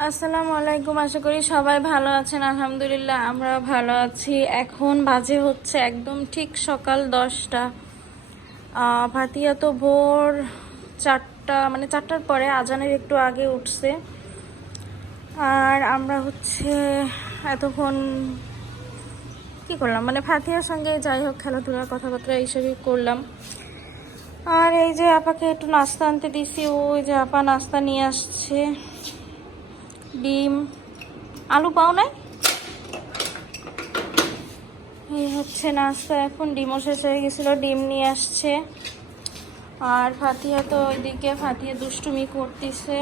আসসালামু আলাইকুম। আশা করি সবাই ভালো আছেন। আলহামদুলিল্লাহ আমরা ভালো আছি। এখন বাজে হচ্ছে একদম ঠিক সকাল 10টা। ভাতিয়া তো ভোর 4টা, মানে 4টার পরে আজানের একটু আগে উঠছে। আর আমরা হচ্ছে এতক্ষণ কি করলাম, মানে ফাতিহার সঙ্গে যাই হোক খেলাধুলা কথাবার্তা এইসবই করলাম। আর এই যে আপাকে একটু নাস্তা আনতে দিছি, ওই যে আপা নাস্তা নিয়ে আসছে, ডিম আলু পাও নাই, এই হচ্ছে নাস্তা। এখন ডিমও শেষ হয়ে গেছিল, ডিম নিয়ে আসছে। আর ফাতিহা তো ওইদিকে ফাতিহা দুষ্টুমি করতেছে।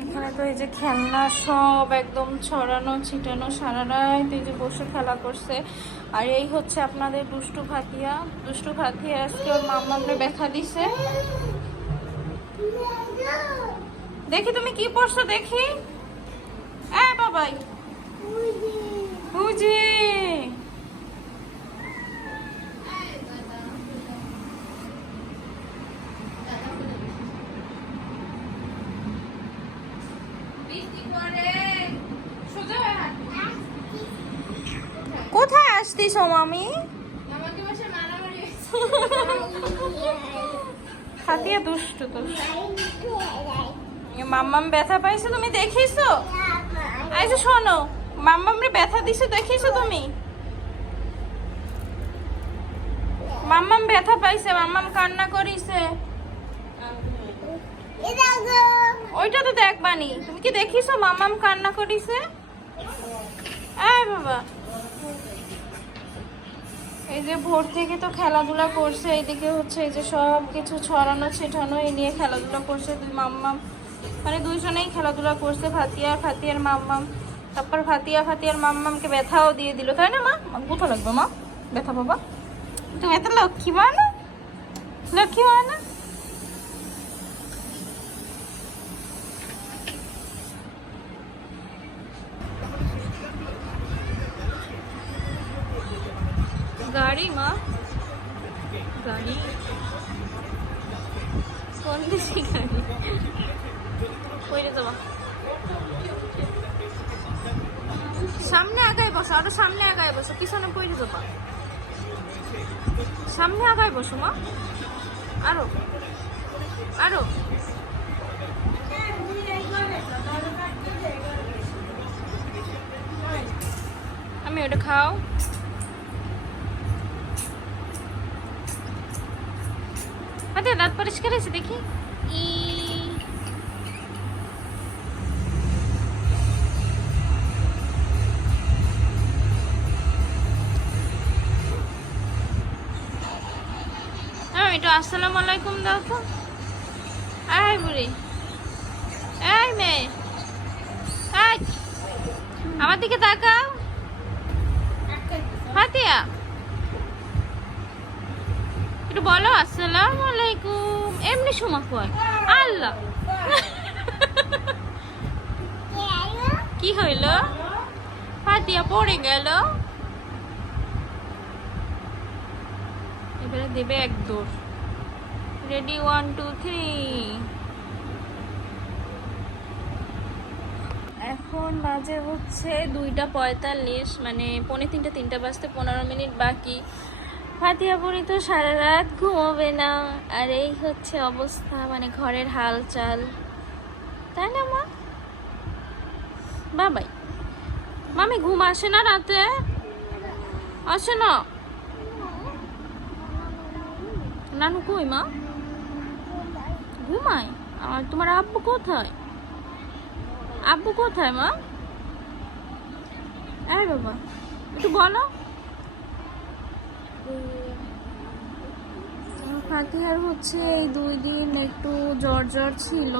এখানে তো এই যে খেলনা সব একদম ছড়ানো ছিটানো, সারা রাত এই যে বসে খেলা করছে। আর এই হচ্ছে আপনাদের দুষ্টু ফাতিহা। দুষ্টু ফাতিহা আজকে ওর মাম্মাকে ব্যথা দিছে। দেখি তুমি কি পড়ছো, দেখি। বাবাই বুঝি কোথায় আসতিস মামি? ফাতিহা দুষ্টু তো। মাম্মাম ব্যথা পাইছে, তুমি দেখিছো? আচ্ছা শোনো, মাম্মামরে ব্যথা দিছে দেখিছো তুমি? মাম্মাম ব্যথা পাইছে, মাম্মাম কান্না করিছে। ওইটা তো দেখবানি, তুমি কি দেখিছো মাম্মাম কান্না করিছে? বাবা এই যে ভোর থেকে তো খেলাধুলা করছে, এইদিকে হচ্ছে এই যে সব কিছু ছড়ানো ছিটানো এই নিয়ে খেলাধুলা করছে। দুই মাম্মাম, মানে দুইজনেই খেলাধুলা করছে, ফাতিহা ফাতিহার মাম্মাম। তারপর ফাতিহার মাম্মামকে ব্যথাও দিয়ে দিল, তাই না মা? কোথা লাগবে মা ব্যথা? বাবা তুমি এত লক্ষ্মী মা না, লক্ষ্মী মা না। গাড়ি মা, গাড়ি কোন দিকে গাড়ি? কইরে যাবা, সামনে আগায় বসো, আরো সামনে আগায় বসো, পিছনে পড়ে যাবা। সামনে আগায় বসো মা, আরো আরো। আমি ওটা খাও। আচ্ছা দাঁত পরিষ্কার হয়েছে দেখি। একটু আসসালামু আলাইকুম দাও তো। আয় বুড়ি, এই মেয়ে, আমার দিকে তাকাও। ফাতিহা একটু বলো আসসালামু আলাইকুম, এমনি সময় কয়। আল্লাহ কি হইল? ফাতিহা পড়ে গেল, এবারে দেবে এক দৌড়। রেডি 1 2 3। এখন বাজে হচ্ছে 2:45, মানে 2:45, 3টা বাজতে 15 মিনিট বাকি। ফাতিহা বুড়ি তো সারা রাত ঘুমোবে না। আর এই হচ্ছে অবস্থা, মানে ঘরের হালচাল, তাই না মা? বাবাই মামি ঘুম আসে না রাতে? আসে না? নানু কই মা? ঘুমায়। আর তোমার আব্বু কোথায়? আব্বু কোথায় মা? বাবা একটু বলো। ফাতিহার হচ্ছে এই 2 দিন একটু জ্বর ছিল,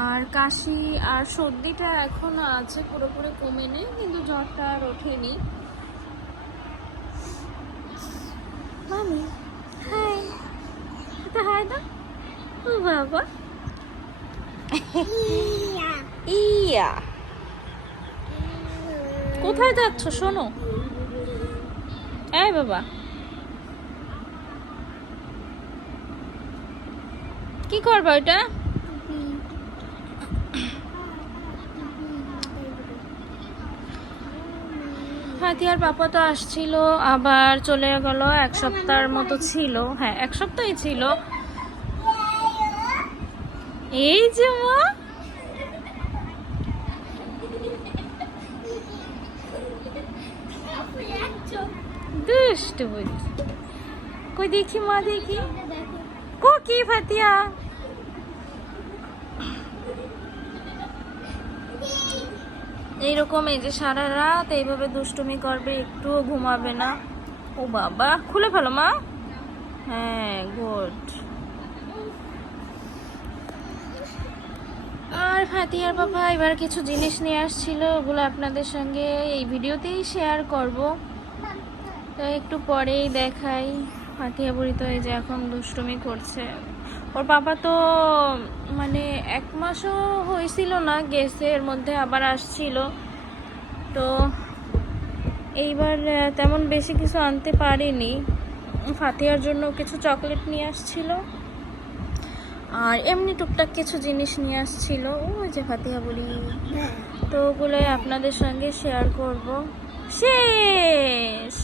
আর কাশি আর সর্দিটা এখনো আছে, পুরোপুরি কমেনি, কিন্তু জ্বরটা আর ওঠেনি। মামি হাই, এটা হাই না। ও বাবা ইয়া, কোথায় যাচ্ছ শোনো? বাবা কি করবে ওইটা? ফাতিহার পাপা তো আসছিল, আবার চলে গেল। 1 সপ্তাহের মতো ছিল, হ্যাঁ 1 সপ্তাহই ছিল। এই যে মা, দুষ্টু বুঝি। কই দেখি মা, দেখি কো কি ফাতিহা। এইরকম এই যে সারা রাত এইভাবে দুষ্টুমি করবে, একটুও ঘুমাবে না। ও বাবা, খুলে ফেলো মা। হ্যাঁ গুড। আর ফাতিহার বাবা এবার কিছু জিনিস নিয়ে আসছিল, ওগুলো আপনাদের সঙ্গে এই ভিডিওতেই শেয়ার করব, তো একটু পরেই দেখাই। ফাতিহা বুড়ি তো এই যে এখন দুষ্টুমি করছে। ওর বাবা তো মানে 1 মাসও হয়েছিল না গেছে, এর মধ্যে আবার আসছিল। তো এইবার তেমন বেশি কিছু আনতে পারিনি। ফাতিহার জন্য কিছু চকলেট নিয়ে আসছিল, আর এমনি টুকটাক কিছু জিনিস নিয়ে আসছিল। ওই যে ফাতিহা বুড়ি, তো ওগুলোই আপনাদের সঙ্গে শেয়ার করব। শেষ।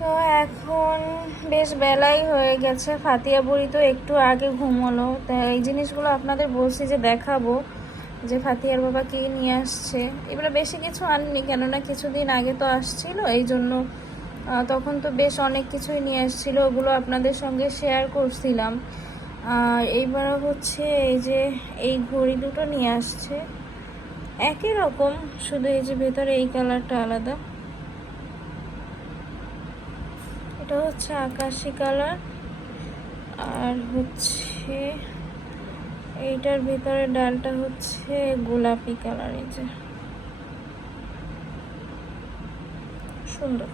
তো এখন বেশ বেলাই হয়ে গেছে, ফাতিহা বুড়ি তো একটু আগে ঘুমোলো। তো এই জিনিসগুলো আপনাদের বলছি যে দেখাবো, যে ফাতিহার বাবা কি নিয়ে আসছে। এবারে বেশি কিছু আননি, কেননা কিছুদিন আগে তো আসছিল, এই জন্য তখন তো বেশ অনেক কিছুই নিয়ে আসছিল, ওগুলো আপনাদের সঙ্গে শেয়ার করছিলাম। আর এইবারও হচ্ছে এই যে এই ঘড়ি দুটো নিয়ে আসছে, একই রকম, শুধু এই যে ভেতরে এই কালারটা আলাদা। এটা হচ্ছে আকাশি কালার, আর হচ্ছে এইটার ভিতরে ডালটা হচ্ছে গোলাপি কালার। এই যে সুন্দর।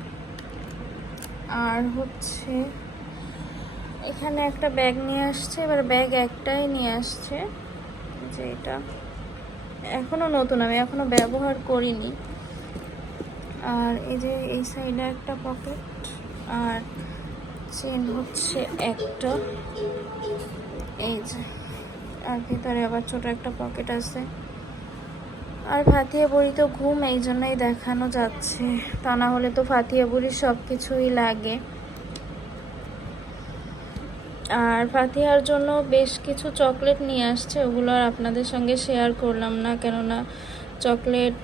আর হচ্ছে এখানে একটা ব্যাগ নিয়ে আসছে, এবার ব্যাগ একটাই নিয়ে আসছে, যে এটা এখনো নতুন, আমি এখনো ব্যবহার করিনি। আর এই যে এই সাইডে একটা পকেট, আর চেন হচ্ছে একটা, এই যে, আর ভিতরে আবার ছোট একটা পকেট আছে। আর ফাতিহা বুড়ি তো ঘুম, এই জন্যই দেখানো যাচ্ছে, তা না হলে তো ফাতিহা বুড়ির সব কিছুই লাগে। আর ফাতিহার জন্য বেশ কিছু চকলেট নিয়ে আসছে, ওগুলো আর আপনাদের সঙ্গে শেয়ার করলাম না, কেননা চকলেট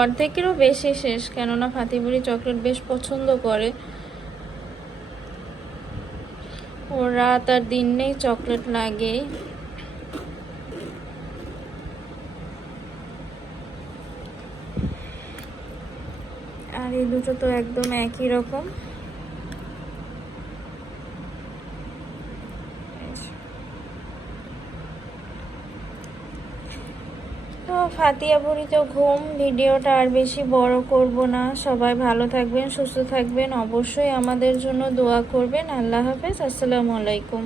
অর্ধেকেরও বেশি শেষ, কেননা ফাতিহা বুড়ি চকলেট বেশ পছন্দ করে। ওর রাত আর দিন নেই, চকলেট লাগে। আর এই দুটো তো একদম একই রকম। তো ফাতিহা বুড়ি তো ঘুম, ভিডিওটা আর বেশি বড় করব না। সবাই ভালো থাকবেন, সুস্থ থাকবেন, অবশ্যই আমাদের জন্য দোয়া করবেন। আল্লাহ হাফেজ, আসসালামু আলাইকুম।